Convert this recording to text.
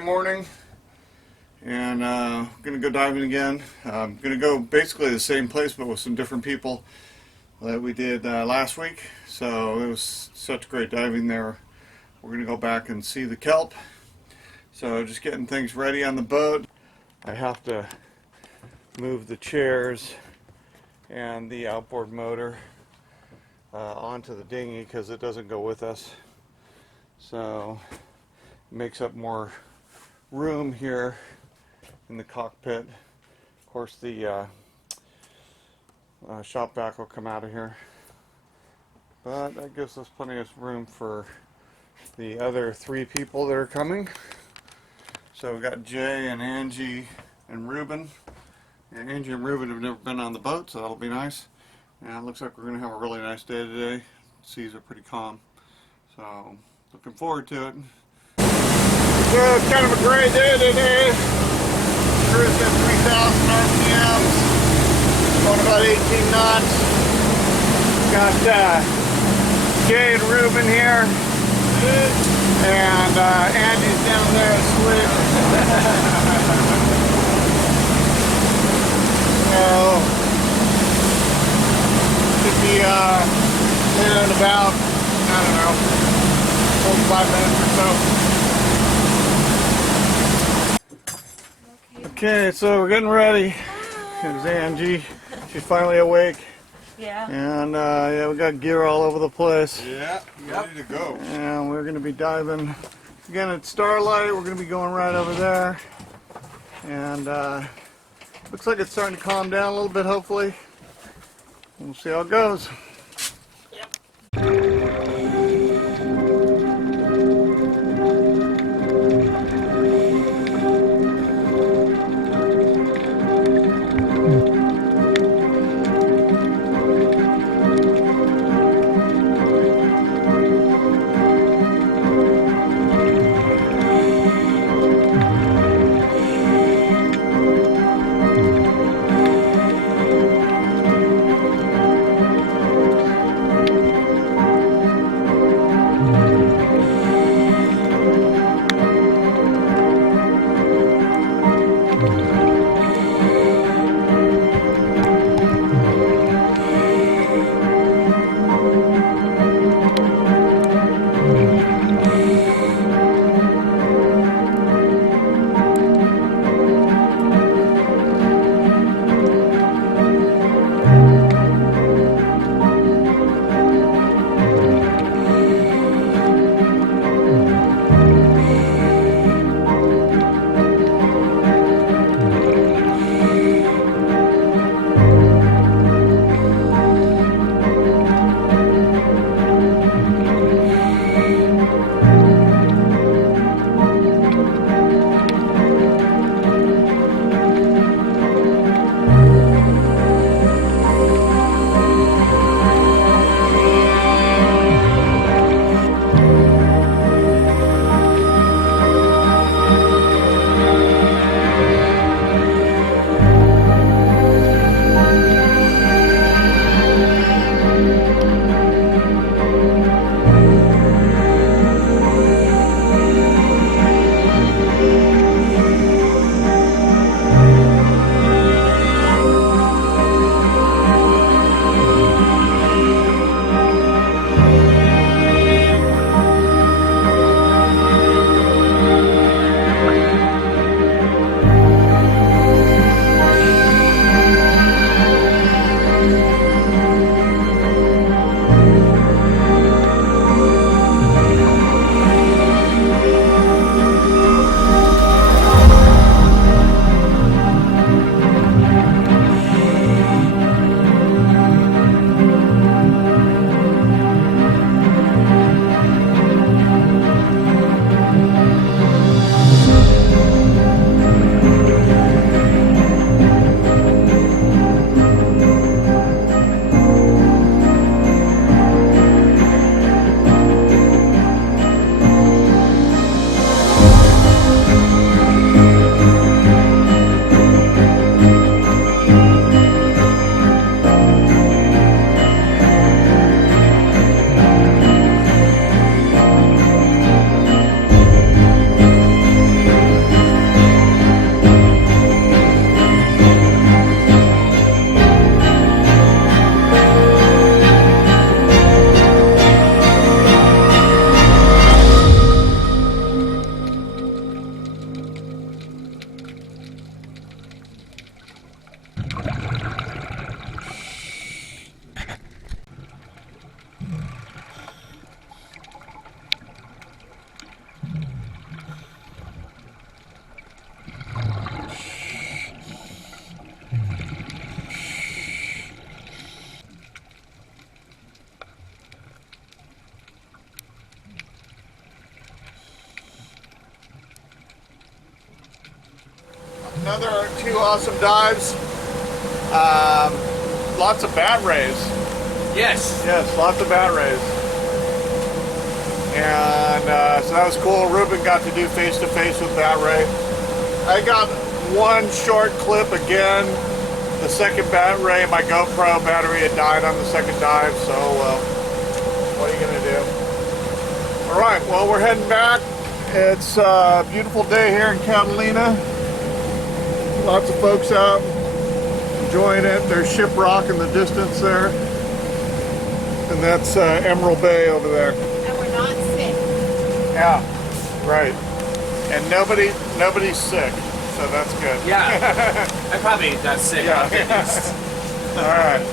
Friday morning, and gonna go diving again. I'm gonna go basically the same place but with some different people that we did last week. So it was such great diving there. We're gonna go back and see the kelp. So just getting things ready on the boat. I have to move the chairs and the outboard motor onto the dinghy because it doesn't go with us. So it makes up more room here in the cockpit. Of course, the shop vac will come out of here, but that gives us plenty of room for the other 3 people that are coming. So we got Jay and Angie and Ruben. And Angie and Ruben have never been on the boat, so that'll be nice. And it looks like we're going to have a really nice day today. The seas are pretty calm, so looking forward to it. So it's kind of a great day today. Cruise at 3,000 RPMs, going about 18 knots. Got Jay and Ruben here, and Angie's down there asleep. So should be in about, I don't know, 45 minutes or so. Okay, so we're getting ready. Here's Angie. She's finally awake. Yeah. And yeah, we got gear all over the place. Yeah, ready to go. And we're going to be diving again at Starlight. We're going to be going right over there. And looks like it's starting to calm down a little bit, hopefully. We'll see how it goes. Another 2 awesome dives. Lots of bat rays. Yes. Yes, lots of bat rays. And so that was cool. Ruben got to do face-to-face with bat ray. I got one short clip again. The second bat ray, my GoPro battery had died on the second dive, so what are you gonna do? All right, well, we're heading back. It's a beautiful day here in Catalina. Lots of folks out enjoying it. There's Shiprock in the distance there. And that's Emerald Bay over there. And we're not sick. Yeah, right. And nobody's sick, so that's good. Yeah. I probably got sick. Yeah. I'll get used. All right.